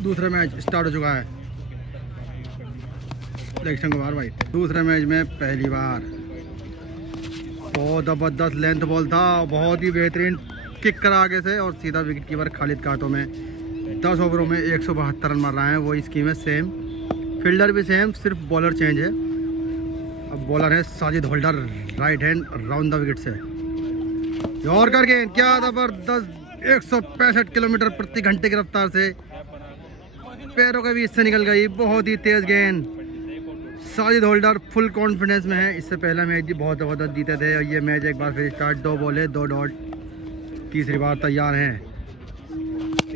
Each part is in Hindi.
दूसरा मैच स्टार्ट हो चुका है। इलेक्शन को बार भाई दूसरे मैच में पहली बार बहुत ज़बरदस्त लेंथ बॉल था, बहुत ही बेहतरीन किक करा आगे से और सीधा विकेट कीपर खालिद का हाथों में। 10 ओवरों में 172 रन मार रहा है। वही स्कीम है सेम, फील्डर भी सेम, सिर्फ बॉलर चेंज है। अब बॉलर है Sajid holder, right hand round the wicket से। और करके क्या ज़बरदस्त 165 किलोमीटर प्रति घंटे की रफ्तार से पैरों के बीच से निकल गई। बहुत ही तेज गेंद। साजिद होल्डर फुल कॉन्फिडेंस में है। इससे पहला मैच भी बहुत ज़बरदस्त जीते थे और ये मैच एक बार फिर स्टार्ट। 2 बॉले 2 डॉट, तीसरी बार तैयार हैं।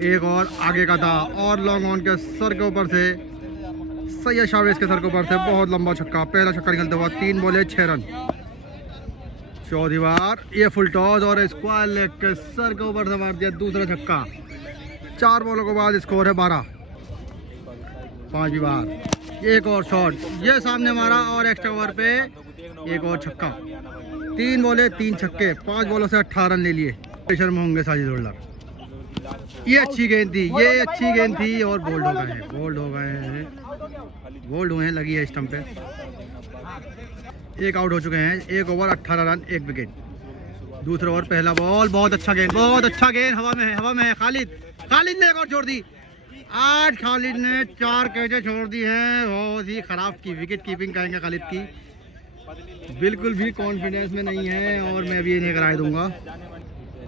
एक और आगे का था और लॉन्ग ऑन के सर के ऊपर से, सैयद शावेज के सर के ऊपर से बहुत लंबा छक्का। पहला छक्का निकलता हुआ 3 बॉले 6 रन। चौथी बार ये फुल टॉस और स्क्वायर लेग के सर के ऊपर से मार दिया दूसरा छक्का। 4 बॉलों के बाद स्कोर है 12। पांचवी बार एक और शॉट, ये सामने मारा और एक्स्ट्रा ओवर पे एक और छक्का। 3 बॉले 3 छक्के, 5 बॉलों से 18 रन ले लिए। प्रेशर में होंगे साजिद होल्डर। ये अच्छी गेंद थी, ये अच्छी गेंद थी और बोल्ड हो गए हैं, बोल्ड हो गए हैं, बोल्ड हुए हैं। लगी है स्टंप पे। एक आउट हो चुके हैं। 1 ओवर 18 रन 1 विकेट। दूसरा ओवर पहला बॉल, बहुत अच्छा गेंद, बहुत अच्छा गेंद। हवा में है, हवा में है। खालिद ने एक और छोड़ दी। आज खालिद ने 4 कैचे छोड़ दी हैं। बहुत ही खराब की विकेट कीपिंग कहेंगे खालिद की। बिल्कुल भी कॉन्फिडेंस में नहीं है और मैं भी इन्हें कराए दूंगा।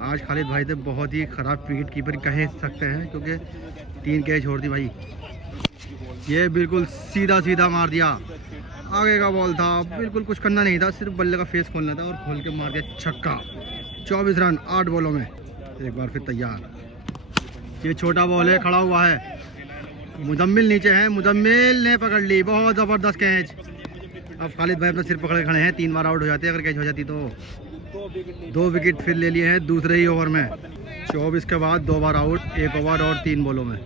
आज खालिद भाई तो बहुत ही खराब विकेट कीपर कह सकते हैं क्योंकि 3 कैच छोड़ दी भाई। ये बिल्कुल सीधा सीधा मार दिया। आगे का बॉल था, बिल्कुल कुछ करना नहीं था, सिर्फ बल्ले का फेस खोलना था और खोल के मार दिया छक्का। 24 रन 8 बॉलों में। एक बार फिर तैयार। ये छोटा बॉल है, खड़ा हुआ है। मुजम्मिल नीचे है, मुजम्मिल ने पकड़ ली। बहुत ज़बरदस्त कैच। अब खालिद भाई अपना सिर पकड़े खड़े हैं। 3 बार आउट हो जाते अगर कैच हो जाती तो। 2 विकेट फिर ले लिए हैं दूसरे ही ओवर में। 24 के बाद 2 बार आउट, 1 ओवर और 3 बॉलों में।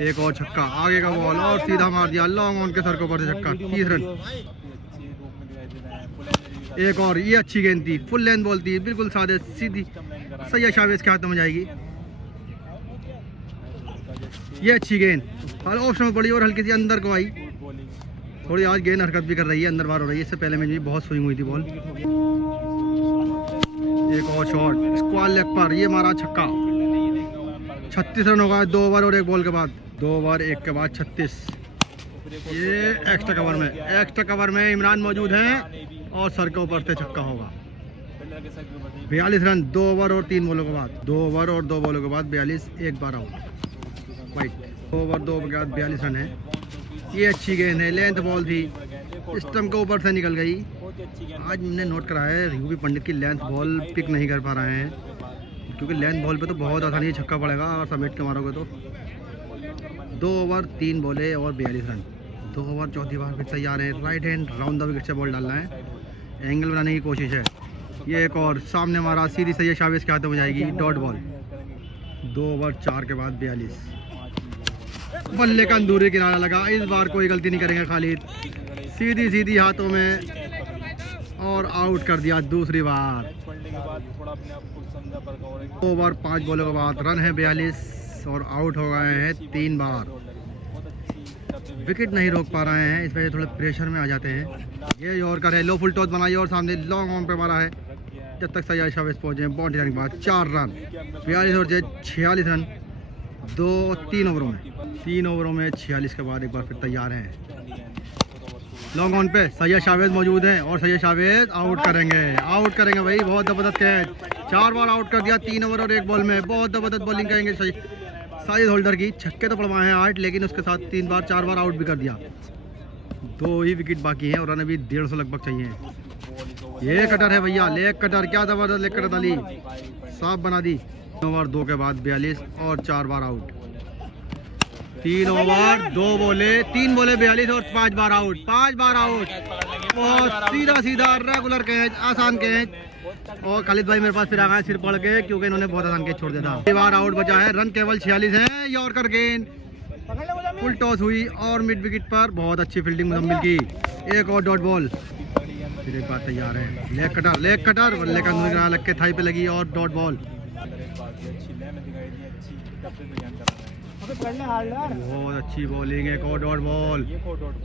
एक और छक्का, आगे का बॉल और सीधा मार दिया लॉन्ग ऑन के सर के ऊपर से छक्का। 30 रन। एक और, ये अच्छी गेंद थी, फुल लेंथ बॉल थी, बिल्कुल सादे सीधी सैयद शावेज के हाथ में जाएगी। ये अच्छी गेंद और ऑप्शन में पड़ी और हल्की सी अंदर को आई। थोड़ी आज गेंद हरकत भी कर रही है, अंदर बाहर हो रही है। इससे पहले में भी बहुत स्विंग हुई थी बॉल। एक और शॉट स्क्वायर लेग पर, ये मारा छक्का। 36 रन होगा 2 ओवर और 1 बॉल के बाद। 2 ओवर 1 के बाद 36। ये एक्स्ट्रा कवर में, एक्स्ट्रा कवर में इमरान मौजूद हैं और सर के ऊपर से छक्का होगा। 42 रन 2 ओवर और 3 बॉलों के बाद। 2 ओवर और 2 बॉलों के बाद 42, 1 बार आउट। वाइट 2 ओवर 2 के बाद 42 रन है। ये अच्छी गेंद है, लेंथ बॉल थी, स्टंप के ऊपर से निकल गई। आज मैंने नोट करा है यूपी पंडित की लेंथ बॉल पिक नहीं कर पा रहे हैं क्योंकि लेंथ बॉल पे तो बहुत आसानी से छक्का पड़ेगा और समेट के मारोगे तो। 2 ओवर 3 बॉले और 42 रन। 2 ओवर चौथी बार फिर तैयार है। Right hand round the wicket से बॉल डालना है, एंगल बनाने की कोशिश है। ये एक और सामने मारा, सीधी सैयद शावेज के हाथों में जाएगी, डॉट बॉल। 2 ओवर 4 के बाद 42। बल्ले का अंदूरी किनारा लगा। इस बार कोई गलती नहीं करेंगे खालिद। सीधी सीधी हाथों में और आउट कर दिया दूसरी बार। 2 ओवर 5 बॉलों के बाद रन है 42 और आउट हो गए हैं 3 बार। विकेट नहीं रोक पा रहे हैं, इस वजह से थोड़े प्रेशर में आ जाते हैं। ये यॉर्कर है, लो फुल टॉस बनाई और सामने लॉन्ग ऑन पे मारा है जब तक सैयद शावेज पहुंचे। बाउंड्री जाने के बाद 4 रन। 42 और 46 रन 3 ओवरों में। 3 ओवरों में 46 के बाद एक बार फिर तैयार हैं। लॉन्ग ऑन पे सैयद शावेज मौजूद हैं और सैयद शावेज आउट करेंगे, आउट करेंगे भाई। बहुत ज़बरदस्त कैच, 4 बार आउट कर दिया 3 ओवर और 1 बॉल में। बहुत ज़बरदस्त बॉलिंग करेंगे साजिद होल्डर की। छक्के तो पड़वाए हैं 8, लेकिन उसके साथ 3 बार 4 बार आउट भी कर दिया। 2 ही विकेट बाकी हैं और रन अभी 150 लगभग चाहिए। ये कटर है भैया, लेग कटर, क्या ज़बरदस्त लेग कटर डाली, साफ बना दी। 3 ओवर 2 के बाद 42 और 4 बार आउट। 3 ओवर 2 बॉले 3 बॉले 42 और 5 बार आउट, 5 बार आउट। बहुत सीधा सीधा रेगुलर कैच, आसान कैच। और खालिद भाई मेरे पास फिर आ गए सिर पड़ के क्योंकि इन्होंने बहुत आसान कैच छोड़ दिया था। 2 बार आउट बचा है, रन केवल 46 है। यॉर्कर गेंद फुल टॉस हुई और मिड विकेट पर बहुत अच्छी फील्डिंग मुजम्मिल की। एक और डॉट बॉल। फिर एक बार तैयार है, लेग कटर, लेग कटर, बल्ले का अंदर लग के थाई पे लगी और डॉट बॉल। बहुत अच्छी बॉलिंग है, को डॉट बॉल।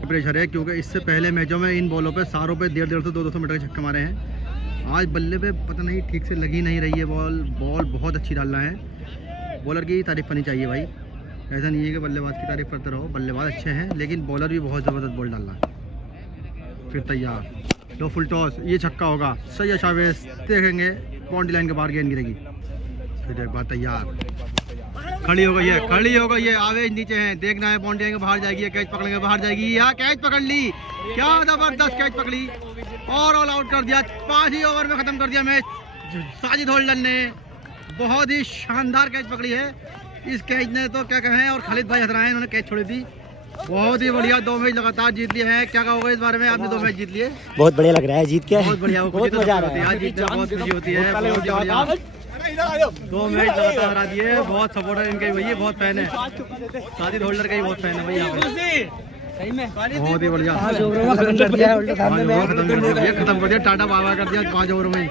प्रेशर है क्योंकि इससे पहले मैचों में इन बॉलों पे सारों पे 150 से 200 मीटर के छक्के मारे हैं। आज बल्ले पे पता नहीं ठीक से लगी नहीं रही है बॉल बहुत अच्छी डाल रहा है। बॉलर की तारीफ करनी चाहिए भाई, ऐसा नहीं है कि बल्लेबाज की तारीफ करते रहो, बल्लेबाज अच्छे हैं लेकिन बॉलर भी बहुत ज़बरदस्त बॉल डाल रहा है। फिर तैयार, लो फुल टॉस, ये छक्का होगा, सही है शाबाश। देखेंगे बाउंड्री लाइन के बाहर गेंद गिरेगी। फिर एक बार तैयार, खड़ी हो गई है, आवेश नीचे है, देखना है बाउंड्री लाइन के बाहर जाएगी, कैच पकड़ेंगे बाहर जाएगी, या कैच पकड़ ली, क्या जबरदस्त कैच पकड़ी और ऑल आउट कर दिया। 5 ही ओवर में खत्म कर दिया मैच साजिद होल्डर ने। बहुत ही शानदार कैच पकड़ी है इस कैच ने, तो क्या कहें। और खालिद भाई हंस रहे हैं, इन्होंने कैच छोड़ी थी। बहुत ही बढ़िया, 2 मैच लगातार जीत लिए हैं। क्या कहोगे इस बारे में, आपने 2 मैच जीत लिए? बहुत बढ़िया लग रहा है, जीत के बहुत बढ़िया, बहुत मजा आ रहा है। जीतने में बहुत खुशी होती है। बहुत ही बढ़िया, 2 मैच लगातार हरा दिए। बहुत सपोर्टर इनके भैया, बहुत फैन है, साजिद होल्डर का ही बहुत फैन है भैया। बहुत ही बढ़िया, 5 ओवर में खत्म कर दिया, टाटा बाबा कर दिया 5 ओवर में।